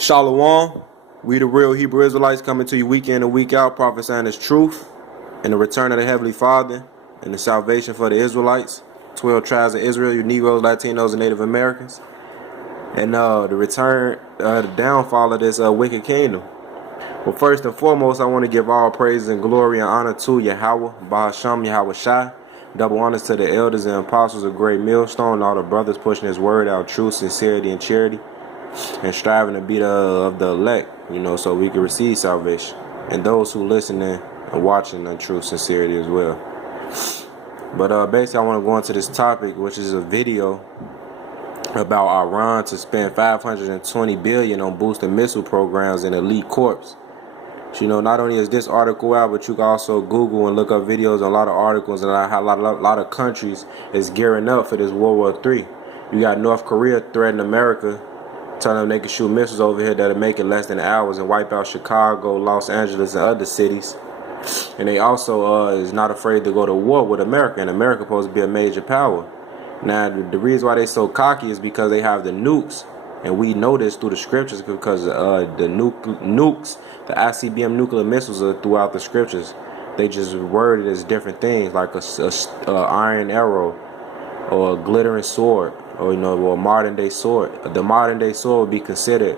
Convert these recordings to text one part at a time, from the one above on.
Shalom. We the real Hebrew Israelites coming to you week in and week out, prophesying His truth and the return of the Heavenly Father and the salvation for the Israelites, 12 tribes of Israel, you Negroes, Latinos, and Native Americans, and the return, the downfall of this wicked kingdom. Well, first and foremost, I want to give all praise and glory and honor to Yahweh, Bahasham, Yahweh Shai. Double honors to the elders and apostles of Great Millstone, and all the brothers pushing His word out, truth, sincerity, and charity, and striving to be of the elect, so we can receive salvation, and those who listening and watching in truth, sincerity as well. But basically, I want to go into this topic, which is a video about Iran to spend $520 billion on boosting missile programs and elite corps. So, not only is this article out, but you can also Google and look up videos on a lot of articles, and a lot of countries is gearing up for this World War III. You got North Korea threatening America, telling them they can shoot missiles over here that'll make it less than hours and wipe out Chicago, Los Angeles, and other cities. And they also is not afraid to go to war with America, and America supposed to be a major power. Now, the reason why they so cocky is because they have the nukes, and we know this through the scriptures because the nukes, the ICBM nuclear missiles are throughout the scriptures. They just worded as different things, like a iron arrow or a glittering sword, or or a modern day sword. The modern day sword would be considered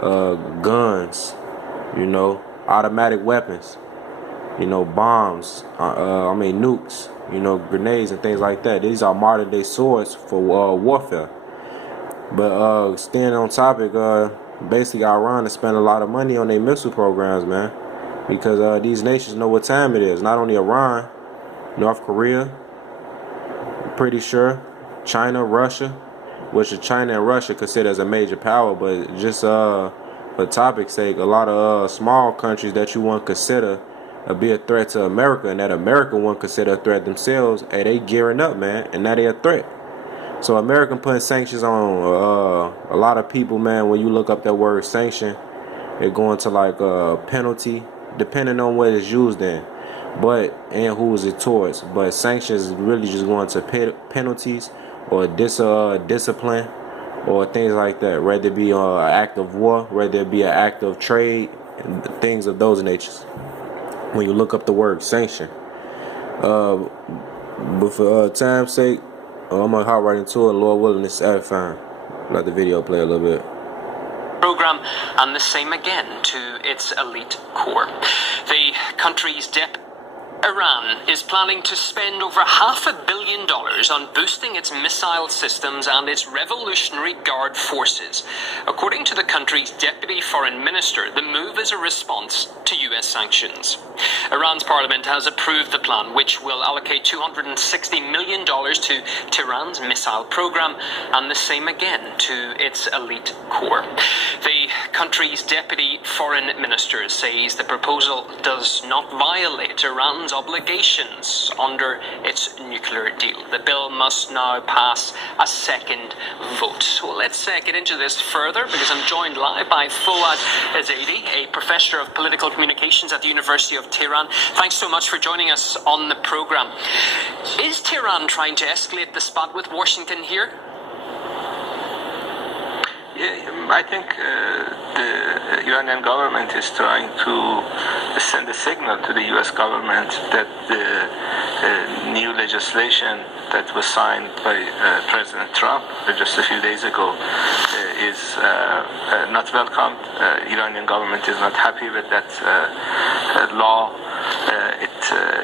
guns, automatic weapons, bombs, nukes, grenades and things like that. These are modern day swords for warfare. But staying on topic, basically Iran has spent a lot of money on their missile programs, man, because these nations know what time it is. Not only Iran, North Korea, pretty sure, China, Russia, which is China and Russia considered as a major power, but just for topic's sake, a lot of small countries that you wouldn't consider be a threat to America, and that America wouldn't consider a threat themselves, and they gearing up, man, and now they're a threat. So America putting sanctions on a lot of people, man. When you look up that word sanction, it going to like penalty, depending on what it's used in, and who is it towards. But sanctions is really just going to penalties or discipline or things like that. Whether it be an act of war, whether it be an act of trade, and things of those natures. When you look up the word sanction, but for time's sake, I'm gonna hop right into it. Lord willing, it's edifying. Let the video play a little bit. Program, and the same again to its elite core. The country's Iran is planning to spend over $500 million on boosting its missile systems and its Revolutionary Guard forces. According to the country's deputy foreign minister, the move is a response to US sanctions. Iran's parliament has approved the plan, which will allocate $260 million to Tehran's missile program, and the same again to its elite core. The country's deputy foreign minister says the proposal does not violate Iran's obligations under its nuclear deal. The bill must now pass a second vote. So let's get into this further, because I'm joined live by Fouad Ezedi, a professor of political communications at the University of Tehran. Thanks so much for joining us on the program. Is Tehran trying to escalate the spat with Washington here? I think the Iranian government is trying to send a signal to the U.S. government that the new legislation that was signed by President Trump just a few days ago is not welcomed. Iranian government is not happy with that law.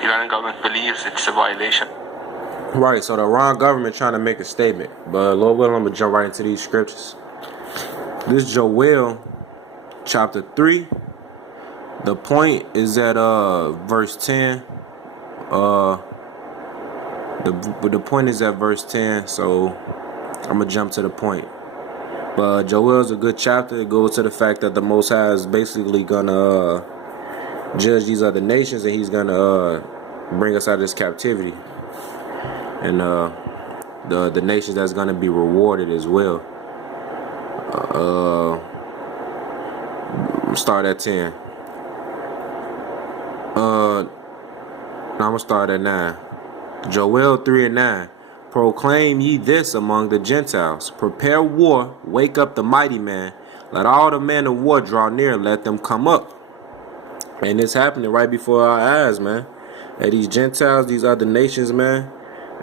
Iranian government believes it's a violation. Right, so the Iran government trying to make a statement, but Lord willing, I'm gonna jump right into these scriptures. This Joel chapter 3. The point is at verse 10. The point is at verse 10, so I'm gonna jump to the point. But Joel is a good chapter. It goes to the fact that the Most High is basically gonna judge these other nations, and He's gonna bring us out of this captivity, and the nations that's gonna be rewarded as well. Start at 10. Now I'm gonna start at 9. Joel 3 and 9. Proclaim ye this among the Gentiles. Prepare war, wake up the mighty man. Let all the men of war draw near and let them come up. And it's happening right before our eyes, man. Hey, these Gentiles, these other nations, man,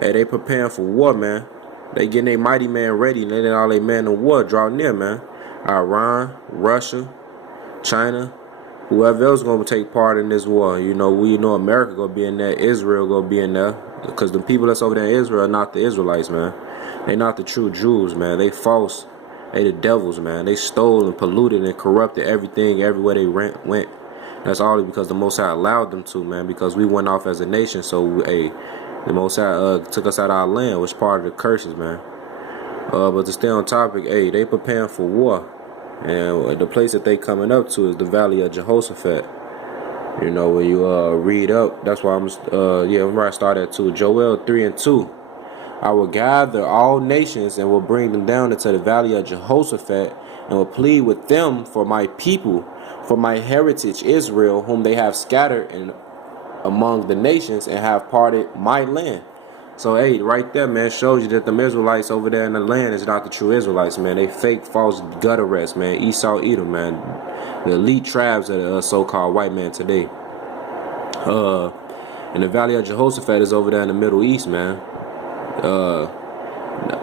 hey, they preparing for war, man. They getting their mighty man ready, and letting all their men of war draw near, man. Iran, Russia, China, whoever else gonna take part in this war. You know, we know America gonna be in there, Israel gonna be in there, because the people that's over there in Israel are not the Israelites, man. They not the true Jews, man. They false. They the devils, man. They stole and polluted and corrupted everything everywhere they went. That's all because the Most High allowed them to, man. Because we went off as a nation, so the Most High took us out of our land, which part of the curses, man. But to stay on topic, they preparing for war. And the place that they coming up to is the Valley of Jehoshaphat. You know, when you read up, that's why I'm where I start at 2. Joel 3:2. I will gather all nations and will bring them down into the Valley of Jehoshaphat and will plead with them for my people, for my heritage Israel, whom they have scattered among the nations and have parted my land. So, hey, right there, man, shows you that the Israelites over there in the land is not the true Israelites, man. They fake, false gutter rats, man. Esau, Edom, man. The elite tribes of the so-called white man today. And the Valley of Jehoshaphat is over there in the Middle East, man.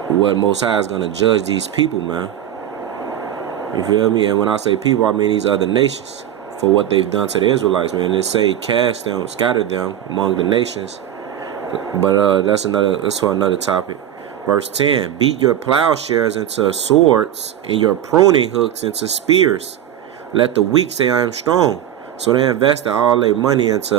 What Most High is going to judge these people, man. You feel me? And when I say people, I mean these other nations for what they've done to the Israelites, man. They say cast them, scatter them among the nations. But that's for another topic. Verse 10, beat your plowshares into swords and your pruning hooks into spears. Let the weak say I am strong. So they invested all their money into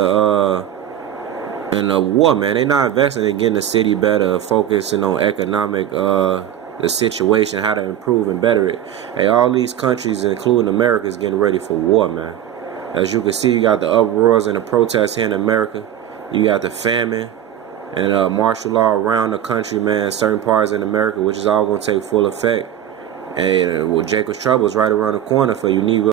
in a war, man. They not investing in getting the city better, focusing on economic the situation, how to improve and better it. Hey, all these countries, including America, is getting ready for war, man. As you can see, you got the uproars and the protests here in America. You got the famine and martial law around the country, man, certain parts in America, which is all going to take full effect. And Jacob's trouble is right around the corner for you Negro.